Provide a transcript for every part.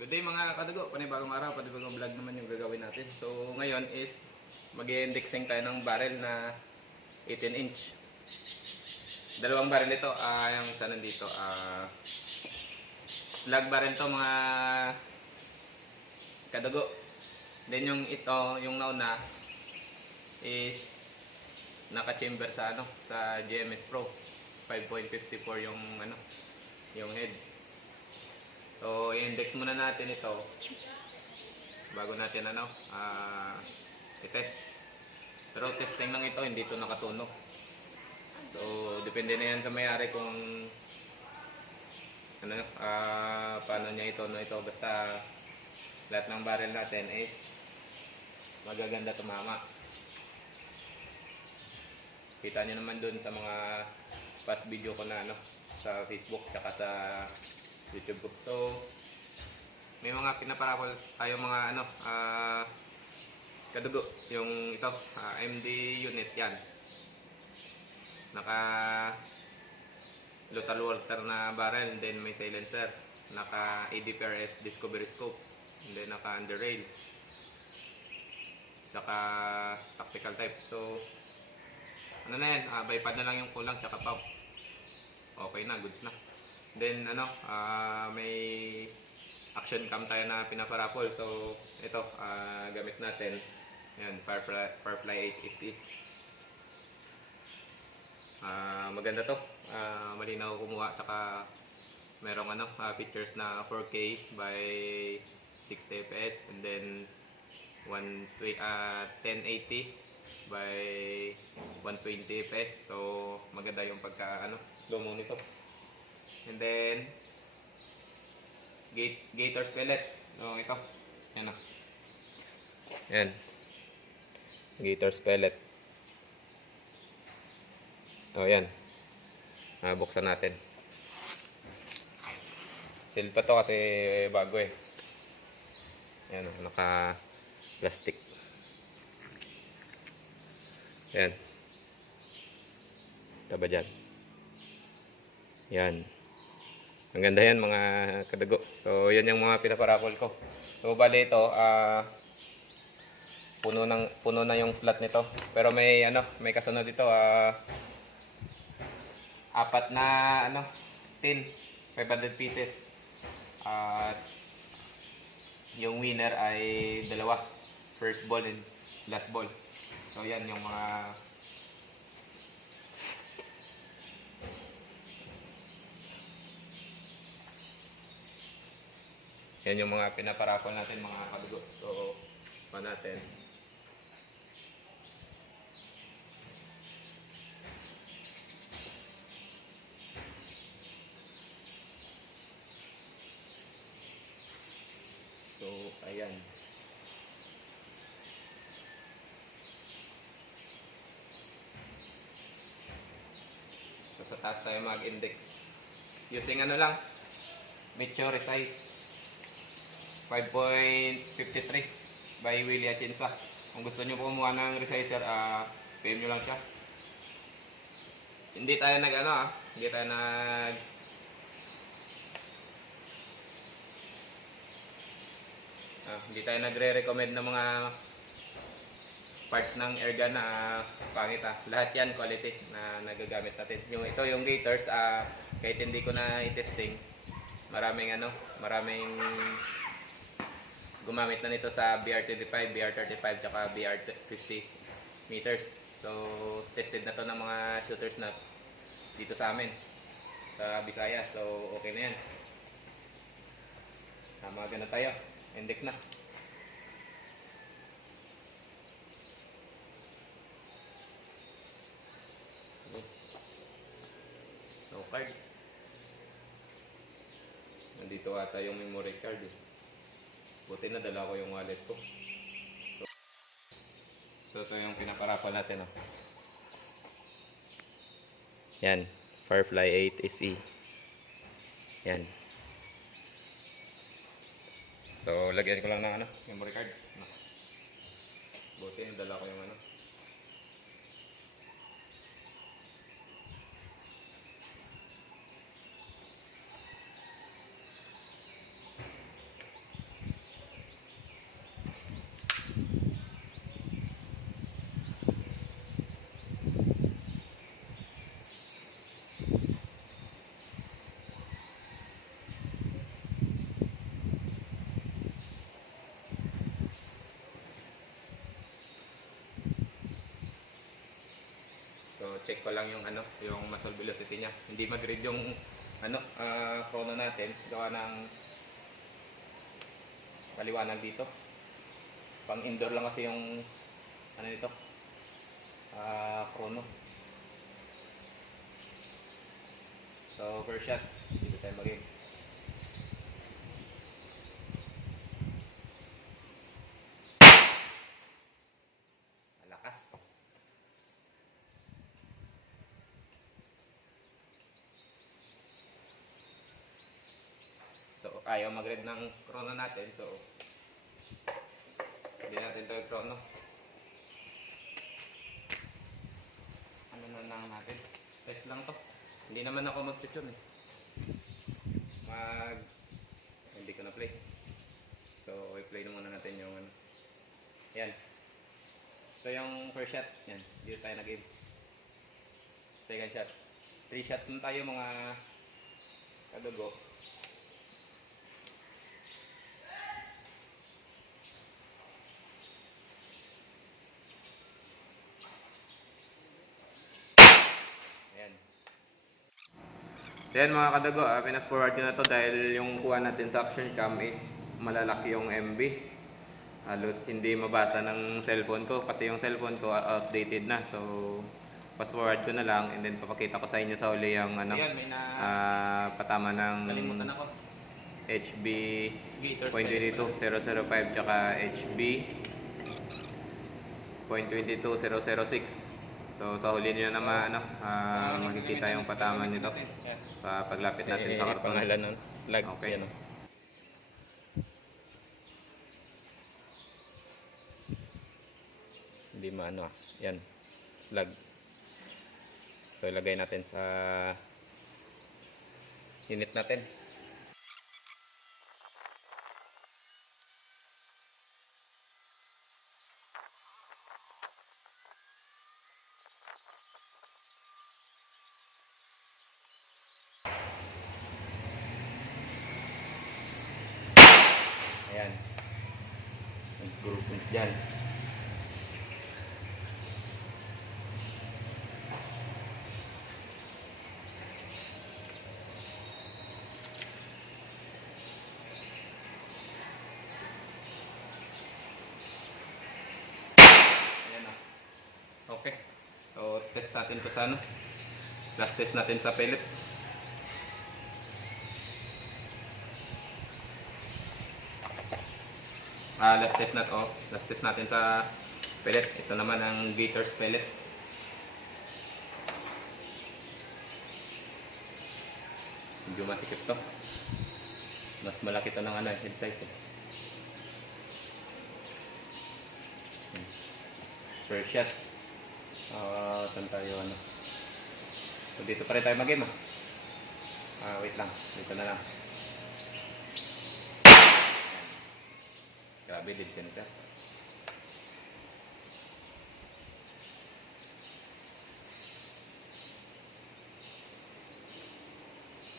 Good day mga kadugo, panibagong araw, panibagong vlog naman yung gagawin natin. So ngayon is mag-indexing tayo ng barrel na 18 inch. Dalawang barrel ito, yung isa nandito, slug barrel to mga kadugo. Then yung ito, yung nauna is naka-chamber sa sa GMS Pro 5.54 yung yung head. So, i-index muna natin ito bago natin i-test. Pero testing lang ito, hindi ito nakatunog. So, depende na yan sa may-ari kung paano niya ito ito. Basta lahat ng barrel natin is magaganda tumama. Kita niyo naman dun sa mga past video ko na sa Facebook tsaka sa YouTube ko. So, may mga pinaparapol tayo mga kadugo. Yung ito, MD unit yan. Naka Lotal Walter na barrel, then may silencer. Naka ADPRS Discovery Scope, and then naka under rail. Tsaka tactical type. So, ano na yan, bipod na lang yung kulang, tsaka pop. Okay na, goods na. Then may action cam tayo na pinaparapol. So ito gamit natin. Yan, Firefly 8 SE. Maganda to. Malinaw kumuha, tsaka merong features na 4K by 60 fps and then 1080 by 120 fps. So maganda yung pagka slow mo nito. And then Gator's pellet. So ito. Yan Yan. Gator's pellet. Oh, yan. Buksan natin. Seal pa to kasi bago eh. Yan, naka plastic. Yan. Taba dyan. Yan. Ang ganda yan mga kadago. So yan yung mga pinaparapol ko. So bali ito puno na yung slot nito. Pero may may kasunod dito apat na tin 500 pieces. At yung winner ay dalawa. First ball and last ball. So yan yung mga yan yung mga pinaparapol natin mga kadugo. So, pa natin. So, ayan. So, sa taas tayo mag-index. Using lang, Meteor Resize 5.53 by Willie Atienza. Kung gusto nyo kumuha ng resizer, PM nyo lang siya. Hindi tayo hindi tayo nagre-recommend ng mga parts ng airgun na pangit Lahat yan quality na nagagamit natin. Yung Gators, kahit hindi ko na i-testing, maraming gumamit na nito sa BR25, BR35, tsaka BR50 meters. So, tested na to ng mga shooters na dito sa amin, sa Visayas. So, okay na yan. Maganda tayo. Index na. No card. Nandito ata yung memory card Buti na dala ko yung wallet ko. So ito yung pinaparapol natin Yan, Firefly 8 SE. Yan. So lagyan ko lang ng memory card. Buti na dala ko yung check ko lang yung ano, yung muzzle velocity niya. Hindi mag-read yung ano, chrono natin gawa ng paliwanag dito. Pang indoor lang kasi yung ano nito, chrono. So first shot, dito tayo mag-game. Malakas. So ayaw mag-read ng chrono natin, so hindi natin ito yung chrono. Ano na lang natin, test lang to. Hindi naman ako mag-tune eh. Hindi ko na play. So i-play na muna natin yung ano. Yan. So yung first shot, yan. Dito tayo nag-game. Second shot. 3 shots na tayo mga kadugo. Ayan. Ayan mga kadago, pinas forward ko na to dahil yung kuha natin sa action cam is malalaki yung MB. Halos hindi mabasa ng cellphone ko kasi yung cellphone ko outdated na. So fast forward ko na lang and then papakita ko sa inyo sa uli yung ano, patama ng HB .22005 tsaka HB .22006. So sa huli niyo na makikita yung patama nito sa paglapit natin sa karton. Pangalan nun, slag. Okay. Yan, hindi maano yan, slag. So ilagay natin sa unit natin. Ayan, groupings dyan. Okay. So test natin to sa ano. Last test natin sa pellet. Last test natin sa pellet. Ito naman ang Gators pellet. Medyo masikip to. Mas malaki to ng ano, head size eh. First shot. Saan tayo ano? So dito pa rin tayo mag-game wait lang, dito na lang. Grabe, dead center.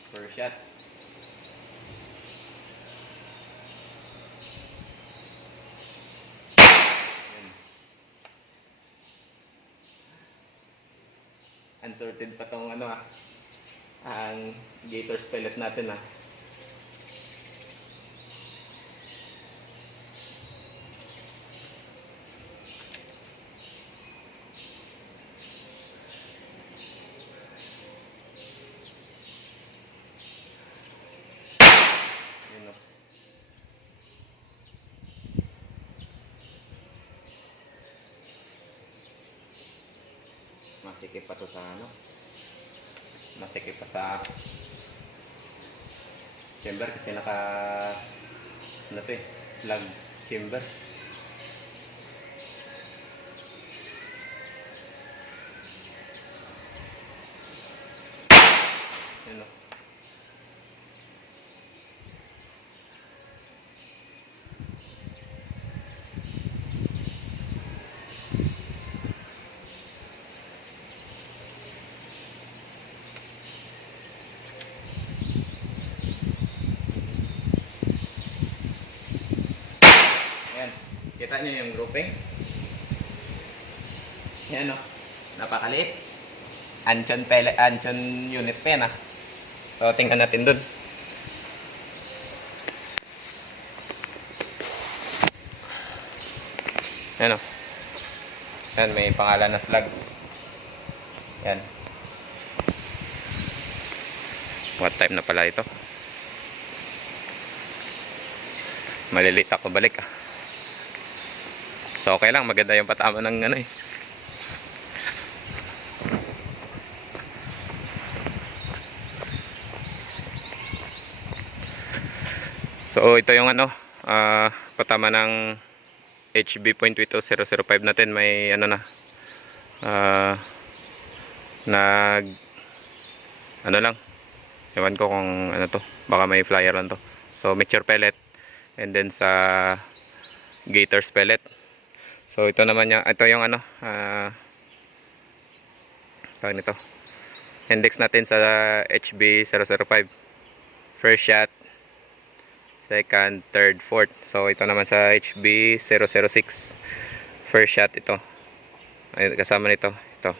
First shot. Unsorted pa tong ano ang Gators pellet natin Yun o. Masikip pa to sa ano, masikip pa sa chamber kasi naka ano to eh, slug chamber. Yun o. Kita niyo yung groupings? Yan o, napakaliit. Anchon unit pa yan, ah. So, tingnan natin dun. Ano? Yan, may pangalan na slug. Yan. What type na pala ito? Malilit ako balik, ah. So, okay lang. Maganda yung patama ng ano eh. So, ito yung ano, patama ng HB.22005 natin. May ano na, ano lang, ewan ko kung ano to, baka may flyer lang to. So, mixture pellet, and then sa Gators pellet. So, ito naman yung, ito yung ano, tawag nito, index natin sa HB005. First shot, second, third, fourth. So, ito naman sa HB006. First shot ito. Ay, kasama nito. Ito.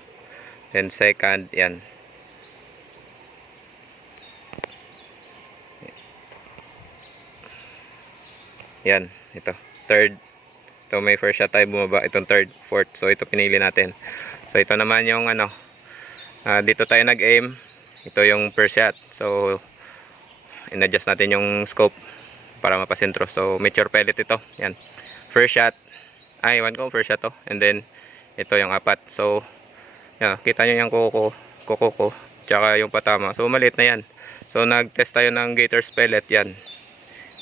Then, second, yan. Yan. Ito. Third. Ito may first shot tayo bumaba. Itong third, fourth. So, ito pinili natin. So, ito naman yung ano. Dito tayo nag-aim. Ito yung first shot. So, in-adjust natin yung scope para mapasentro. So, mature pellet ito. Yan. First shot. Ay, iwan ko. First shot to. And then, ito yung apat. So, yan. Kita nyo yung kuko ko. Tsaka yung patama. So, maliit na yan. So, nag-test tayo ng Gators pellet. Yan.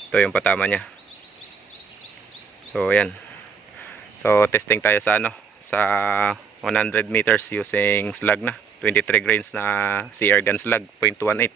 Ito yung patama niya. So, yan. So, testing tayo sa ano. Sa 100 meters using slug na. 23 grains na CR gun slug. 0.18.